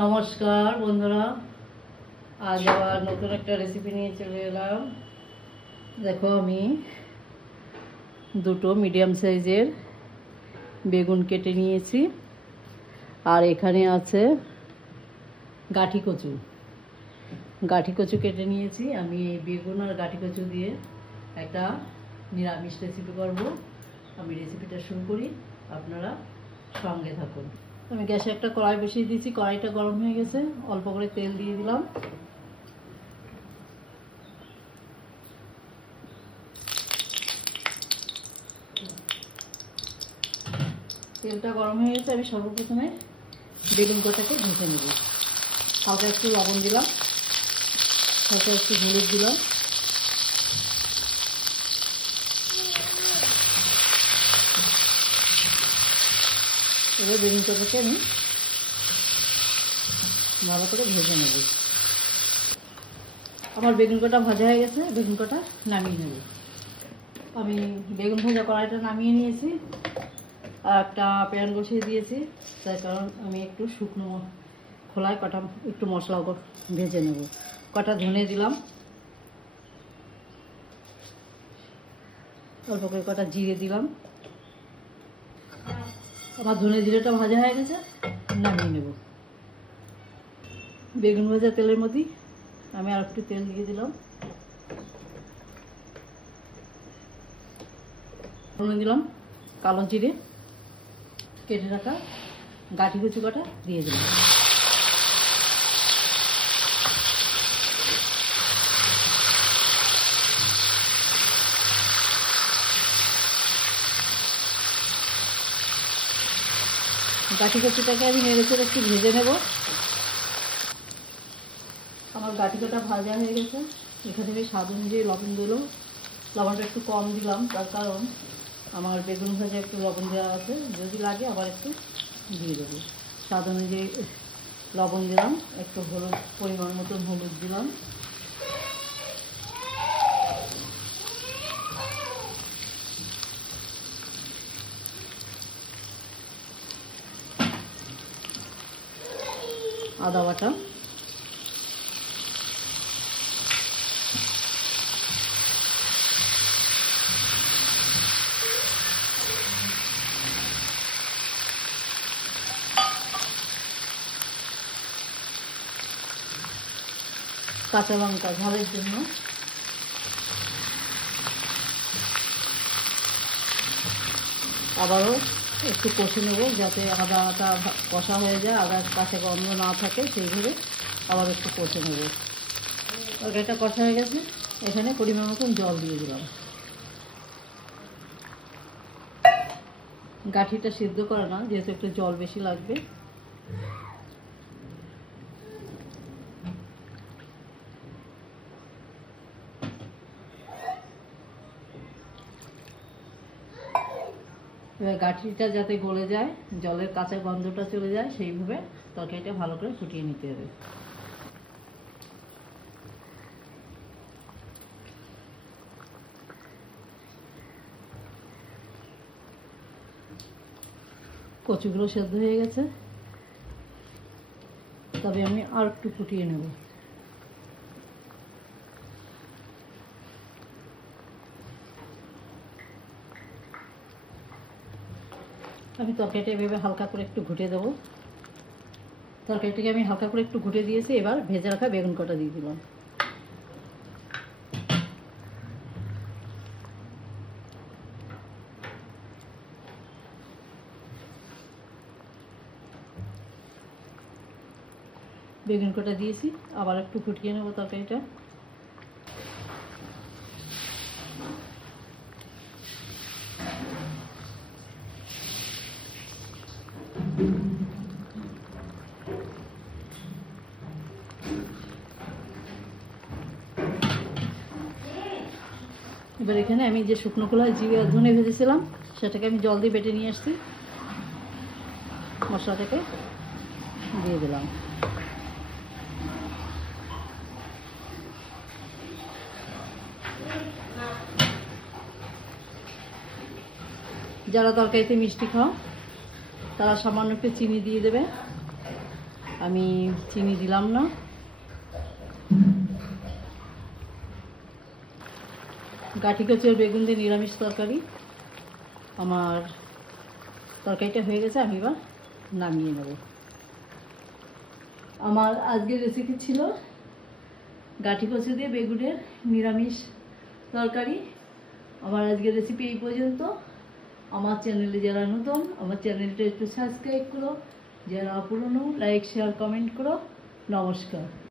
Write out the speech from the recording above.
নমস্কার বন্ধুরা, আজ আবার নতুন একটা রেসিপি নিয়ে চলে এলাম। দেখো, আমি দুটো মিডিয়াম সাইজের বেগুন কেটে নিয়েছি, আর এখানে আছে গাঠি কচু কেটে নিয়েছি। আমি এই বেগুন আর গাঠি কচু দিয়ে একটা নিরামিষ রেসিপি করব। আমি রেসিপিটা শুরু করি, আপনারা সঙ্গে থাকুন। আমি গ্যাসে একটা কড়াই বসিয়ে দিয়েছি, কড়াইটা গরম হয়ে গেছে, অল্প করে তেল দিয়ে দিলাম। তেলটা গরম হয়ে গেছে, আমি সর্বপ্রথমে বেগুন কটাকে ভেজে নেব। হালকা একটু লবণ দিলাম, হালকা একটু হলুদ দিলাম, এবার বেগুন কটাকে আমি ভালো করে ভেজে নেব। আমার বেগুন কটা ভাজা হয়ে গেছে, বেগুন কটা নামিয়ে নেব। আমি বেগুন ভাজা কড়াইটা নামিয়ে নিয়েছি, আর একটা প্যান বসিয়ে দিয়েছি। তার কারণ আমি একটু শুকনো খোলায় কটা একটু মশলা ভেজে নেব। কটা ধনে দিলাম, অল্প করে কটা জিরে দিলাম। আমার ধনে জিরেটা ভাজা হয়ে গেছে, নামিয়ে নেব। বেগুন ভাজা তেলের মধ্যে আমি আর একটু তেল দিয়ে দিলাম, ফোড়ন দিলাম কালো জিরে, কেটে রাখা গাঠি কচু কাটা দিয়ে দিলাম। গাঠি কচুটাকে আমি নেড়ে চেড়ে একটু ভেজে নেব। আমার গাঠি কাটা ভাজা হয়ে গেছে। এখানে আমি স্বাদ অনুযায়ী লবণ দিলাম, লবণটা একটু কম দিলাম, তার কারণ আমার বেগুন ভাজা একটু লবণ দেওয়া আছে, যদি লাগে আবার একটু দিয়ে দেবো। স্বাদ অনুযায়ী লবণ দিলাম, একটু হলুদ পরিমাণ মতন হলুদ দিলাম, আদা বাটা, কাঁচা লঙ্কা ঝালের জন্য, আবারও একটু কষে নেব যাতে আদাটা কষা হয়ে যায়, আদার কাঁচা গন্ধ না থাকে, সেইভাবে আবার একটু কষে নেব। তরকারিটা কষা হয়ে গেছে, এখানে পরিমাণ মতন জল দিয়ে দিলাম। গাঠিটা সিদ্ধ করা না, যেহেতু একটু জল বেশি লাগবে। এবার গাঠিটা যাতে গলে যায়, জলের কাঁচা গন্ধটা চলে যায়, সেইভাবে তরকারিটা ভালো করে ফুটিয়ে নিতে হবে। কচুগুলো সেদ্ধ হয়ে গেছে, তবে আমি আর একটু ফুটিয়ে নেব। আমি তরকারিটা এভাবে হালকা করে একটু ঘুটে দেবো। তরকারিটাকে আমি হালকা করে একটু ঘুটে দিয়েছি, এবার ভেজে রাখা বেগুন কটা দিয়ে দিলাম। বেগুন কটা দিয়েছি, আবার একটু ফুটিয়ে নেব তরকারিটা। এবার এখানে আমি যে শুকনো খোলায় জিরে আর ধনে ভেজেছিলাম, সেটাকে আমি জল দিয়ে বেটে নিয়ে আসছি, মশলাটাকে দিয়ে দিলাম। যারা তরকারিতে মিষ্টি খাও তারা সামান্য একটু চিনি দিয়ে দেবে, আমি চিনি দিলাম না। গাঠি কচি আর বেগুন দিয়ে নিরামিষ তরকারি, আমার তরকারিটা হয়ে গেছে, আমি এবার নামিয়ে নেব। আমার আজকের রেসিপি ছিল গাঠি কচি দিয়ে বেগুনের নিরামিষ তরকারি। আমার আজকের রেসিপি এই পর্যন্ত। আমার চ্যানেলে যারা নতুন, আমার চ্যানেলটা একটু সাবস্ক্রাইব করো, যারা পুরনো লাইক শেয়ার কমেন্ট করো। নমস্কার।